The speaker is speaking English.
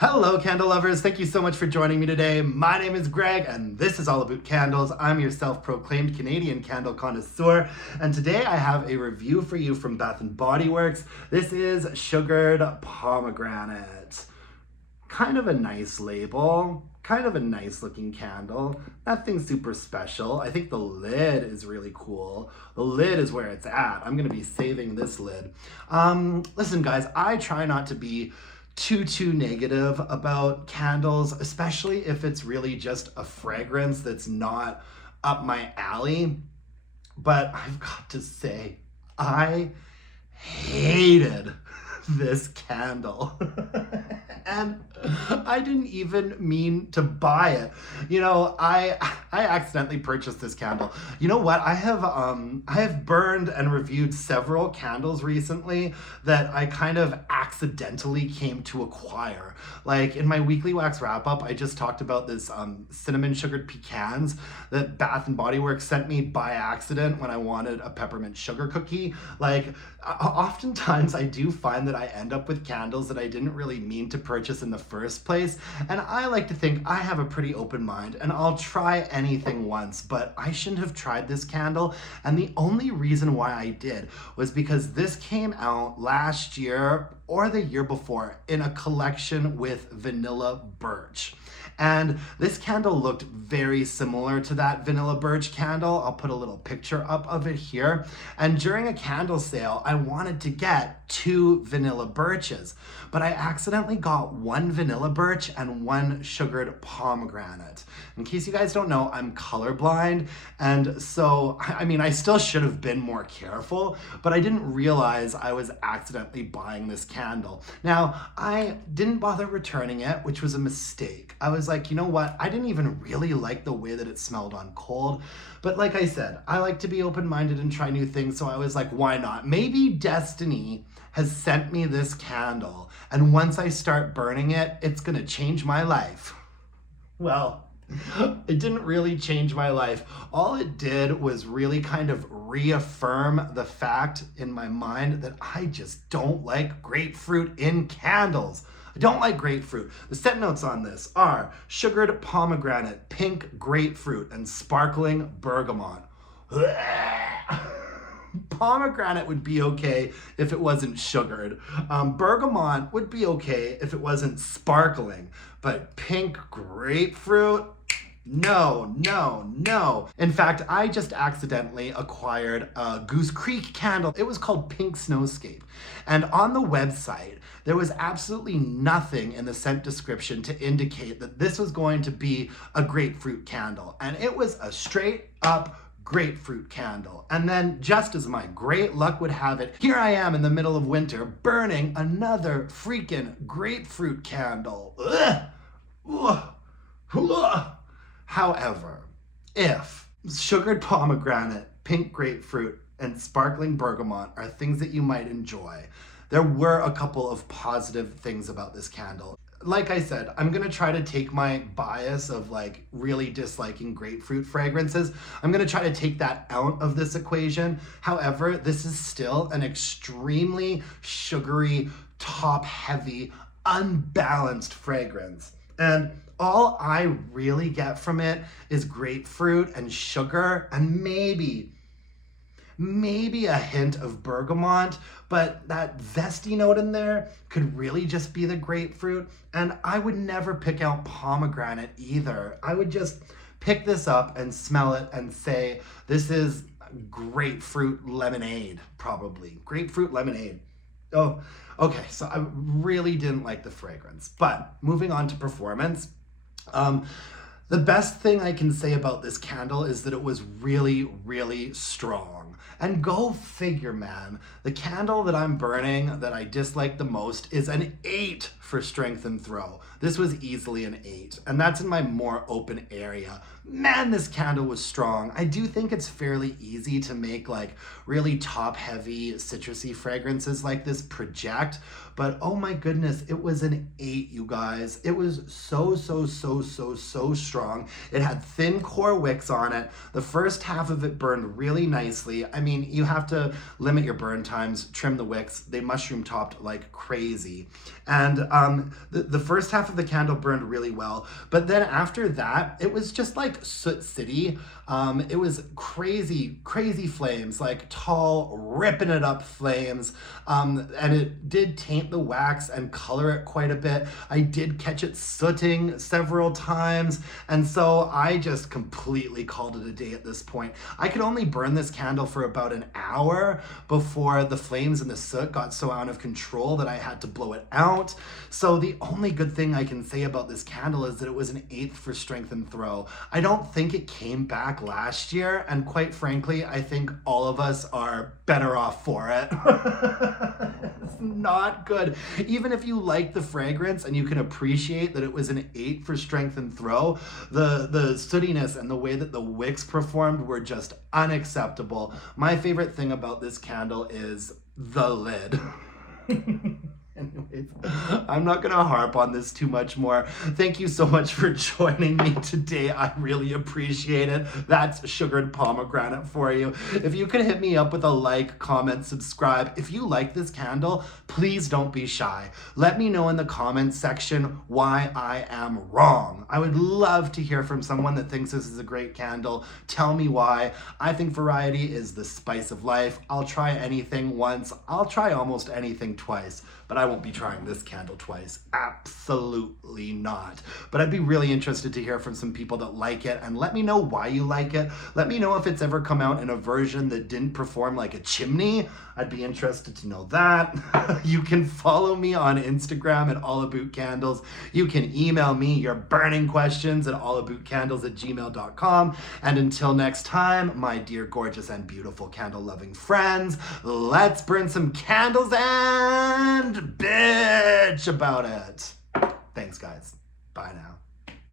Hello, candle lovers. Thank you so much for joining me today. My name is Greg, and this is all about candles. I'm your self-proclaimed Canadian candle connoisseur, and today I have a review for you from Bath & Body Works. This is Sugared Pomegranate. Kind of a nice label, kind of a nice looking candle. Nothing super special. I think the lid is really cool. The lid is where it's at. I'm gonna be saving this lid. Listen guys, I try not to be too negative about candles, especially if it's really just a fragrance that's not up my alley. But I've got to say, I hated this candle. And I didn't even mean to buy it. You know, I accidentally purchased this candle. You know what? I have burned and reviewed several candles recently that I kind of accidentally came to acquire. Like in my weekly wax wrap up, I just talked about this cinnamon sugared pecans that Bath and Body Works sent me by accident when I wanted a peppermint sugar cookie. Like oftentimes I do find that I end up with candles that I didn't really mean to purchase in the first place, and I like to think I have a pretty open mind and I'll try anything once, but I shouldn't have tried this candle, and the only reason why I did was because this came out last year or the year before in a collection with Vanilla Birch. And this candle looked very similar to that Vanilla Birch candle. I'll put a little picture up of it here. And during a candle sale, I wanted to get 2 Vanilla Birches, but I accidentally got 1 Vanilla Birch and 1 Sugared Pomegranate. In case you guys don't know, I'm colorblind, and so, I mean, I still should have been more careful, but I didn't realize I was accidentally buying this candle. Now, I didn't bother returning it, which was a mistake. I was like, you know what? I didn't even really like the way that it smelled on cold. But like I said, I like to be open-minded and try new things. So I was like, why not? Maybe destiny has sent me this candle, and once I start burning it, it's gonna change my life. Well, it didn't really change my life. All it did was really kind of reaffirm the fact in my mind that I just don't like grapefruit in candles. I don't like grapefruit. The scent notes on this are sugared pomegranate, pink grapefruit, and sparkling bergamot. Pomegranate would be okay if it wasn't sugared. Bergamot would be okay if it wasn't sparkling. But pink grapefruit? No, no, no. In fact, I just accidentally acquired a Goose Creek candle. It was called Pink Snowscape. And on the website, there was absolutely nothing in the scent description to indicate that this was going to be a grapefruit candle. And it was a straight up grapefruit candle. And then, just as my great luck would have it, here I am in the middle of winter burning another freaking grapefruit candle. Ugh. Ugh. Ugh. However, if sugared pomegranate, pink grapefruit, and sparkling bergamot are things that you might enjoy, there were a couple of positive things about this candle. Like I said, I'm gonna try to take my bias of like really disliking grapefruit fragrances. I'm gonna try to take that out of this equation. However, this is still an extremely sugary, top-heavy, unbalanced fragrance. And all I really get from it is grapefruit and sugar and maybe a hint of bergamot, but that zesty note in there could really just be the grapefruit. And I would never pick out pomegranate either. I would just pick this up and smell it and say, this is grapefruit lemonade, probably. Grapefruit lemonade. Oh, okay, so I really didn't like the fragrance. But moving on to performance, the best thing I can say about this candle is that it was really, really strong. And go figure, man. The candle that I'm burning that I dislike the most is an 8 for strength and throw. This was easily an 8, and that's in my more open area. Man, this candle was strong. I do think it's fairly easy to make like really top-heavy citrusy fragrances like this project, but oh my goodness, it was an 8, you guys. It was so strong. It had thin core wicks on it. The first half of it burned really nicely. I mean, you have to limit your burn times, trim the wicks. They mushroom topped like crazy. And the first half of the candle burned really well, but then after that, it was just like Soot City. It was crazy flames, like tall, ripping it up flames. And it did taint the wax and color it quite a bit. I did catch it sooting several times. And so I just completely called it a day at this point. I could only burn this candle for about an hour before the flames and the soot got so out of control that I had to blow it out. So the only good thing I can say about this candle is that it was an 8th for strength and throw. I don't think it came back last year, and quite frankly, I think all of us are better off for it. It's not good. Even if you like the fragrance and you can appreciate that it was an 8 for strength and throw, the sootiness and the way that the wicks performed were just unacceptable. My favorite thing about this candle is the lid. Anyways, I'm not going to harp on this too much more. Thank you so much for joining me today. I really appreciate it. That's sugared pomegranate for you. If you could hit me up with a like, comment, subscribe. If you like this candle, please don't be shy. Let me know in the comments section why I am wrong. I would love to hear from someone that thinks this is a great candle. Tell me why. I think variety is the spice of life. I'll try anything once. I'll try almost anything twice. But I won't be trying this candle twice. Absolutely not. But I'd be really interested to hear from some people that like it, and let me know why you like it. Let me know if it's ever come out in a version that didn't perform like a chimney. I'd be interested to know that. You can follow me on Instagram at allabootcandles. You can email me your burning questions at allabootcandles@gmail.com. And until next time, my dear, gorgeous, and beautiful candle-loving friends, let's burn some candles and bitch about it. Thanks, guys. Bye now.